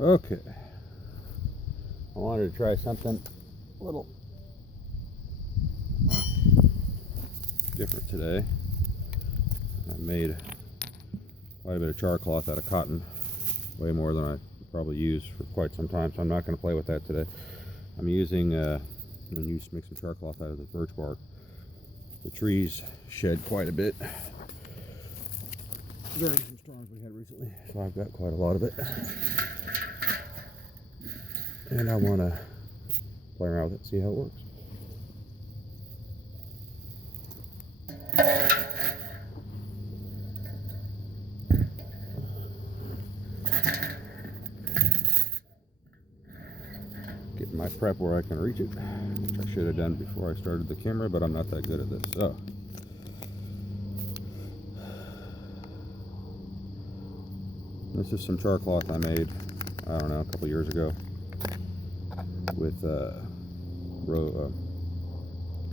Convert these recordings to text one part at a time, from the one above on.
Okay, I wanted to try something a little different today. I made quite a bit of char cloth out of cotton, way more than I probably used for quite some time, so I'm not going to play with that today. I'm using, I'm going to make some char cloth out of the birch bark. The trees shed quite a bit during some storms we had recently, so I've got quite a lot of it. And I want to play around with it, see how it works. Getting my prep where I can reach it, which I should have done before I started the camera, but I'm not that good at this. So, this is some char cloth I made, I don't know, a couple years ago with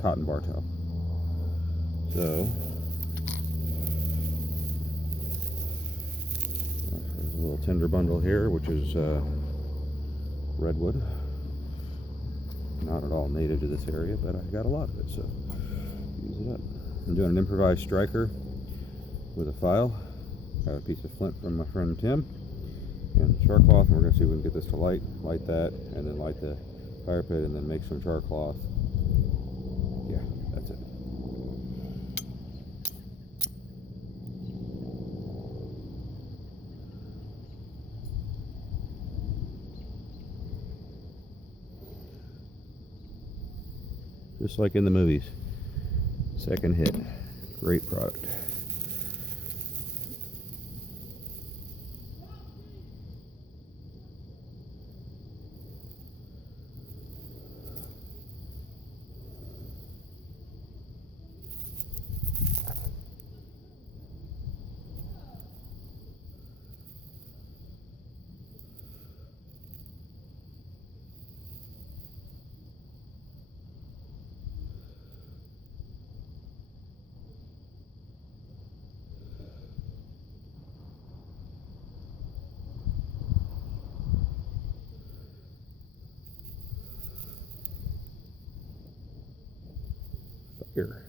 cotton bar towel. So, there's a little tinder bundle here, which is redwood. Not at all native to this area, but I got a lot of it, so use it up. I'm doing an improvised striker with a file. Got a piece of flint from my friend Tim and char cloth, and we're going to see if we can get this to light that, and then light the fire pit, and then make some char cloth. Yeah, that's it. Just like in the movies. Second hit. Great product. Here.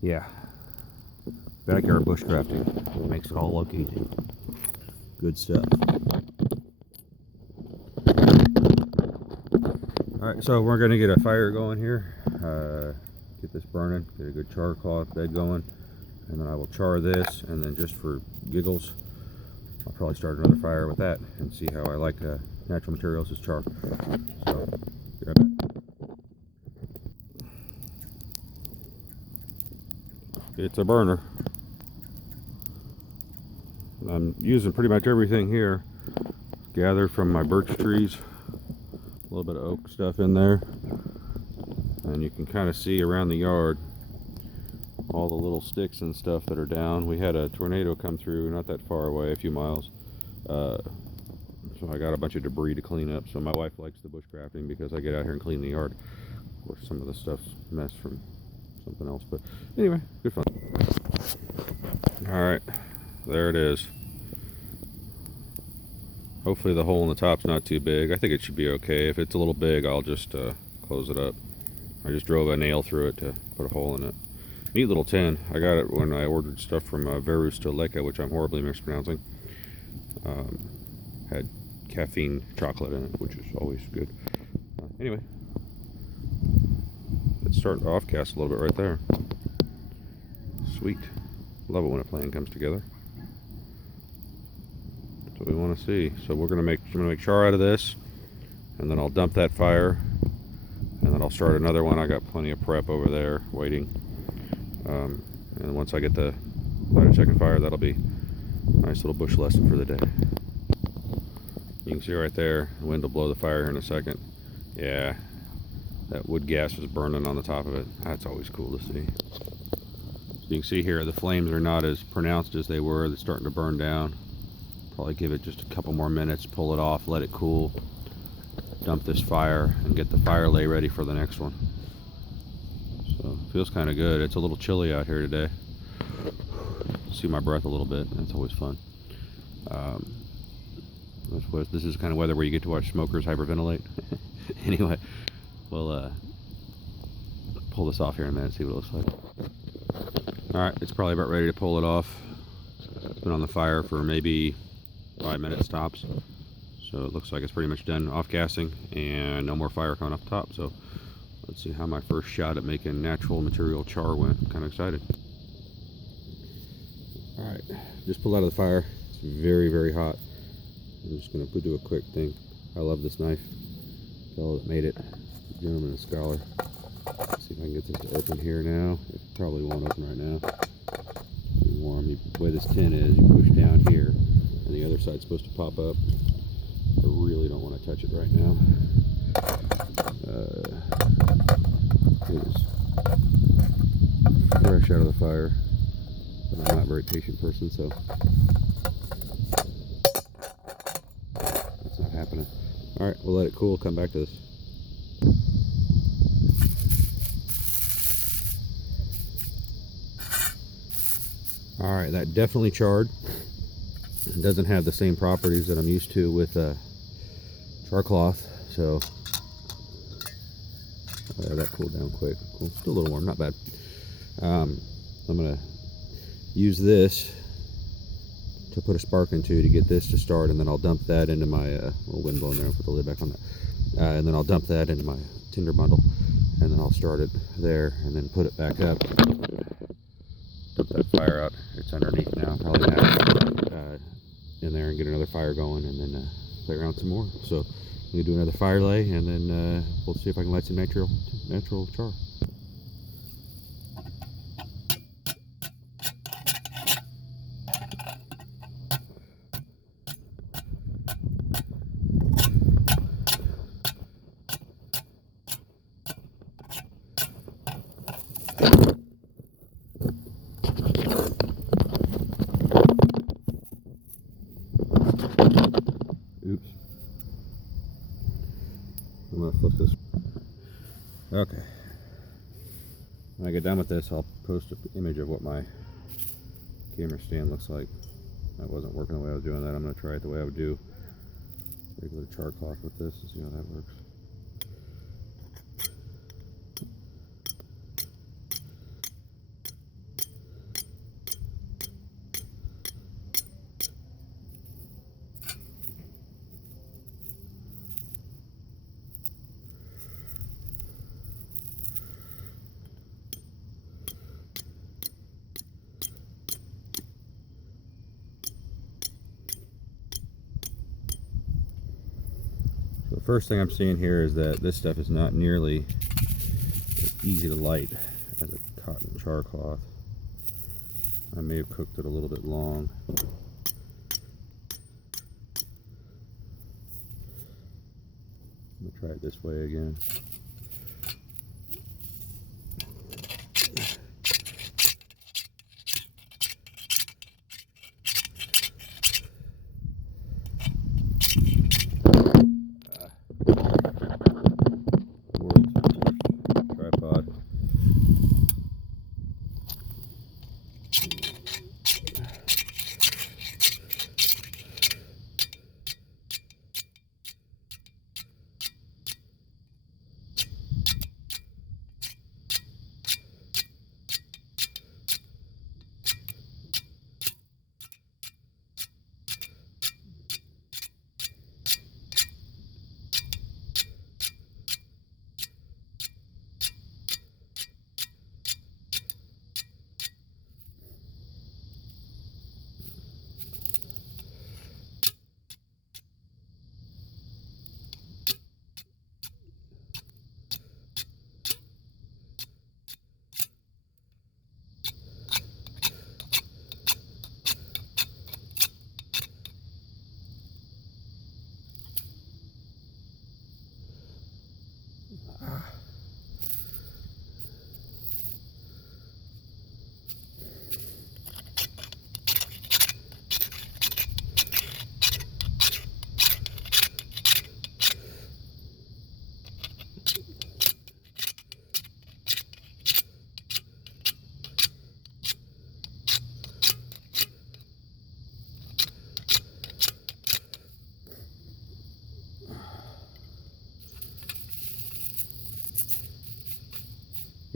Yeah. Backyard bushcrafting. It makes it all look easy. Good stuff. Alright, so we're going to get a fire going here. Get this burning. Get a good char cloth bed going. And then I will char this. And then just for giggles, I'll probably start another fire with that and see how I like natural materials as char. So, be right back. It's a burner. I'm using pretty much everything here gathered from my birch trees. A little bit of oak stuff in there, and you can kind of see around the yard all the little sticks and stuff that are down. We had a tornado come through not that far away, a few miles, so I got a bunch of debris to clean up. So my wife likes the bushcrafting because I get out here and clean the yard. Of course, some of the stuff's mess from something else, but anyway, good fun. All right, there it is. Hopefully the hole in the top's not too big. I think it should be okay. If it's a little big, I'll just close it up. I just drove a nail through it to put a hole in it. Neat little tin. I got it when I ordered stuff from Verus to Leka, which I'm horribly mispronouncing. Had caffeine chocolate in it, which is always good. Anyway, let's start off cast a little bit right there. Sweet. Love it when a plan comes together. That's what we want to see. So I'm gonna make char out of this, and then I'll dump that fire, and then I'll start another one. I got plenty of prep over there waiting. And once I get the light a second fire, that'll be a nice little bush lesson for the day. You can see right there, the wind will blow the fire here in a second. Yeah, that wood gas is burning on the top of it. That's always cool to see. So you can see here, the flames are not as pronounced as they were. They're starting to burn down. Probably give it just a couple more minutes, pull it off, let it cool, dump this fire, and get the fire lay ready for the next one. So it feels kind of good. It's a little chilly out here today. See my breath a little bit. That's always fun. This is the kind of weather where you get to watch smokers hyperventilate. Anyway, we'll pull this off here in a minute, see what it looks like. Alright, it's probably about ready to pull it off. It's been on the fire for maybe 5 minutes tops. So it looks like it's pretty much done off gassing and no more fire coming off the top. So let's see how my first shot at making natural material char went. I'm kind of excited. Alright, just pulled out of the fire. It's very, very hot. I'm just going to do a quick thing. I love this knife. The fellow that made it, gentleman, a scholar. Let's see if I can get this to open here now. It probably won't open right now. It's warm. The way this tin is, you push down here, and the other side's supposed to pop up. I really don't want to touch it right now. It is fresh out of the fire, but I'm not a very patient person, so that's not happening. Alright, we'll let it cool, come back to this. Alright, that definitely charred. It doesn't have the same properties that I'm used to with char cloth, so that cooled down quick. Cool. Still a little warm, not bad. I'm going to use this to put a spark into to get this to start, and then I'll dump that into my little wind blown there. I'll put the lid back on that, and then I'll dump that into my tinder bundle, and then I'll start it there and then put it back up. Dump that fire out. It's underneath now, probably that in there, and get another fire going, and then play around some more. So I'm gonna do another fire lay, and then we'll see if I can light some natural char. Oops. I'm going to flip this. Okay. When I get done with this, I'll post an image of what my camera stand looks like. That wasn't working the way I was doing that. I'm going to try it the way I would do regular char cloth with this and see how that works. The first thing I'm seeing here is that this stuff is not nearly as easy to light as a cotton char cloth. I may have cooked it a little bit long. I'm going to try it this way again. Tripod.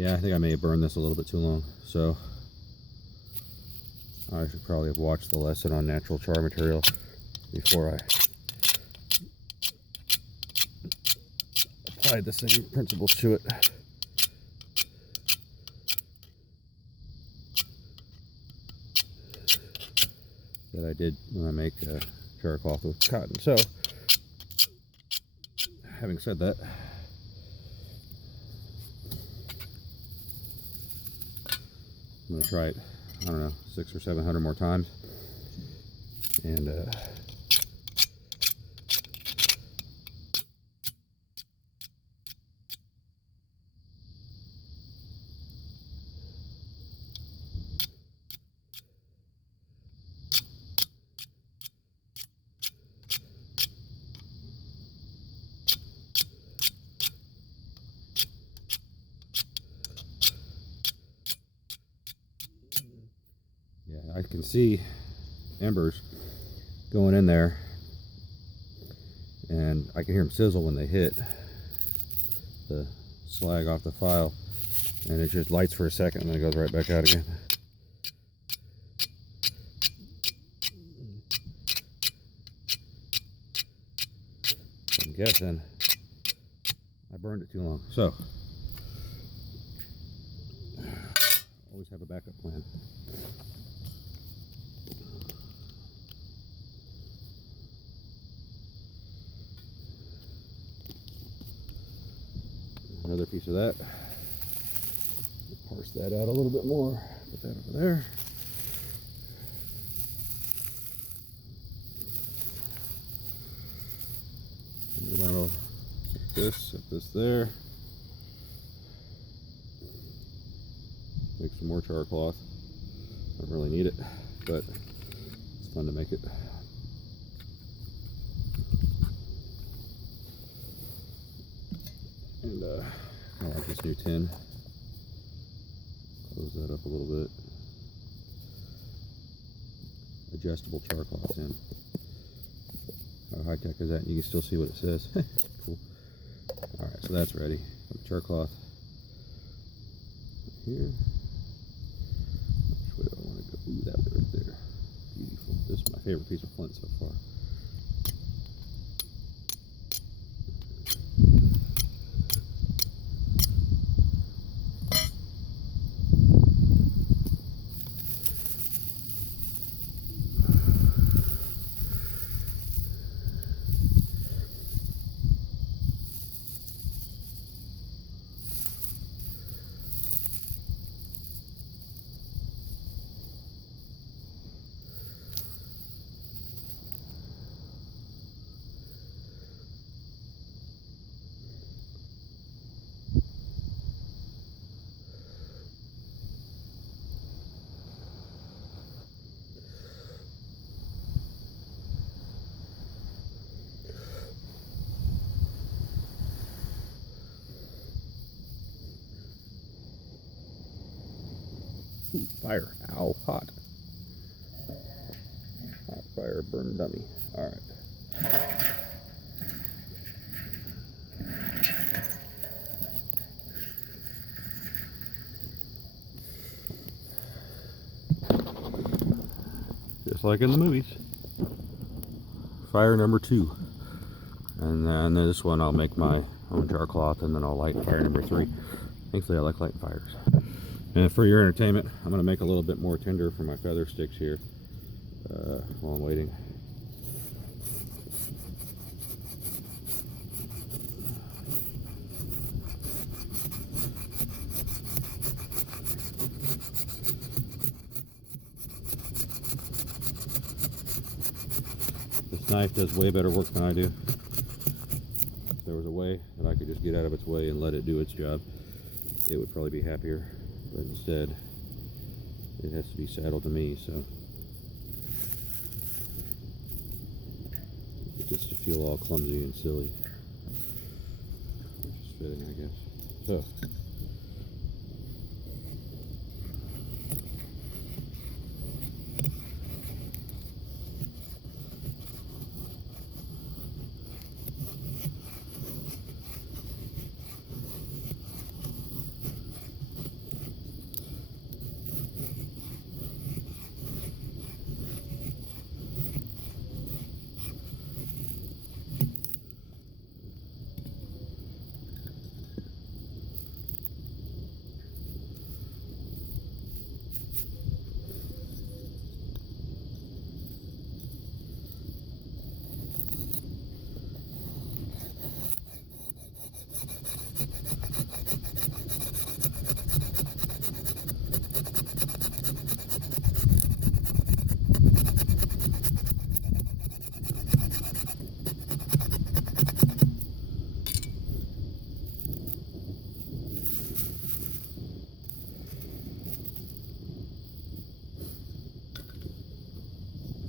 Yeah, I think I may have burned this a little bit too long, so I should probably have watched the lesson on natural char material before I applied the same principles to it. That I did when I make char cloth with cotton. So, having said that, I'm going to try it, I don't know, 600 or 700 more times. And yeah, I can see embers going in there, and I can hear them sizzle when they hit the slag off the file, and it just lights for a second and then it goes right back out again. I'm guessing I burned it too long, so always have a backup plan. Another piece of that. Parse that out a little bit more. Put that over there. And you want to set this there. Make some more char cloth. Don't really need it, but it's fun to make it. And I like this new tin. Close that up a little bit. Adjustable char cloth tin. How high tech is that? You can still see what it says. Cool. Alright, so that's ready. Put the char cloth here. Which way do I want to go? Ooh, that way right there. Beautiful. This is my favorite piece of flint so far. Ooh, fire. Ow, hot. Hot fire, burn dummy. Alright. Just like in the movies. Fire number 2. And then this one I'll make my own char cloth, and then I'll light fire number 3. Thankfully I like lighting fires. And for your entertainment, I'm going to make a little bit more tinder for my feather sticks here while I'm waiting. This knife does way better work than I do. If there was a way that I could just get out of its way and let it do its job, it would probably be happier. But instead, it has to be saddled to me, so it gets to feel all clumsy and silly, which is fitting, I guess. So,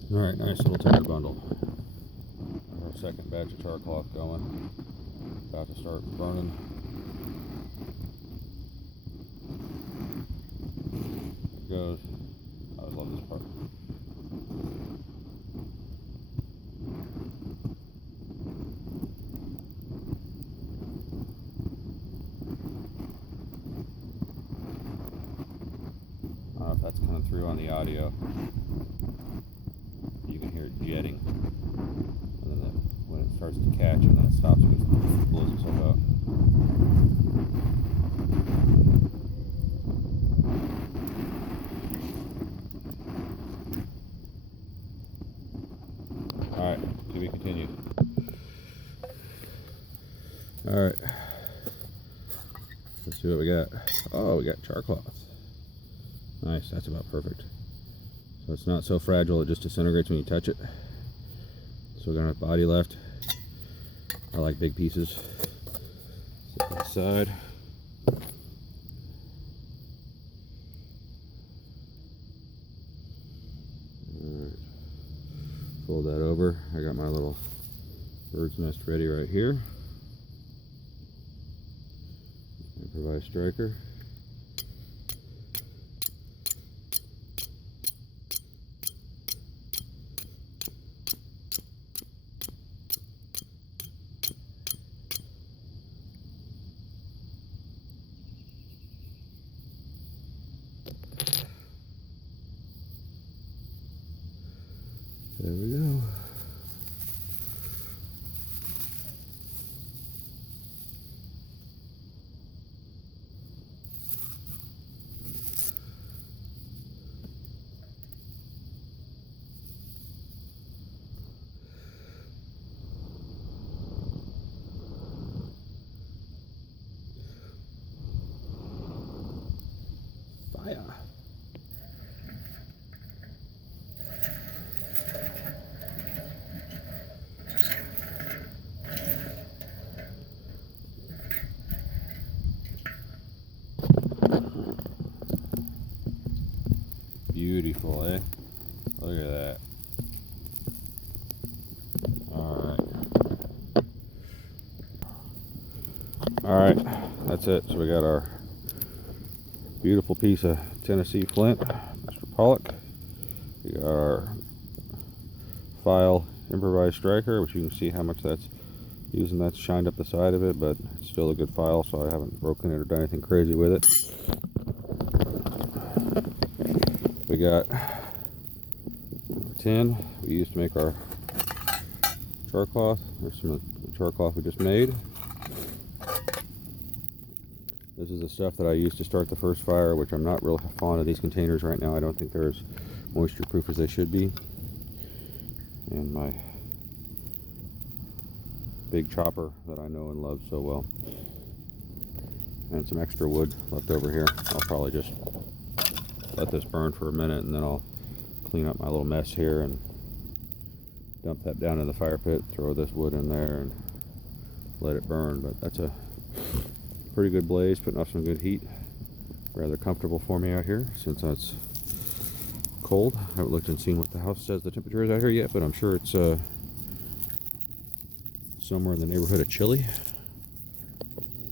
Alright, nice little tender bundle. Our second batch of char cloth going. About to start burning. There it goes. I always love this part. I don't know if that's coming through on the audio. You can hear it jetting. And then when it starts to catch and then it stops, it blows itself out. Alright, to be continued. Alright. Let's see what we got. Oh, we got char cloth. Nice, that's about perfect. So it's not so fragile, it just disintegrates when you touch it. So we're gonna have body left. I like big pieces. Set that aside. Alright. Fold that over. I got my little bird's nest ready right here. Improvised striker. There we go. Fire. Beautiful, eh? Look at that. Alright, that's it. So we got our beautiful piece of Tennessee flint, Mr. Pollock. We got our file improvised striker, which you can see how much that's using. That's shined up the side of it, but it's still a good file, so I haven't broken it or done anything crazy with it. We got our tin we used to make our char cloth. There's some of the char cloth we just made. This is the stuff that I used to start the first fire, which I'm not real fond of these containers right now. I don't think they're as moisture proof as they should be. And my big chopper that I know and love so well. And some extra wood left over here. I'll probably just let this burn for a minute and then I'll clean up my little mess here and dump that down in the fire pit, throw this wood in there and let it burn. But that's a pretty good blaze, putting off some good heat. Rather comfortable for me out here since it's cold. I haven't looked and seen what the house says the temperature is out here yet, but I'm sure it's somewhere in the neighborhood of chilly.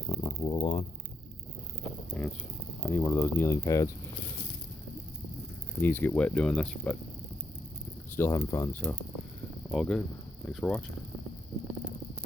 Got my wool on. Pants. I need one of those kneeling pads. Knees get wet doing this, but still having fun, so all good. Thanks for watching.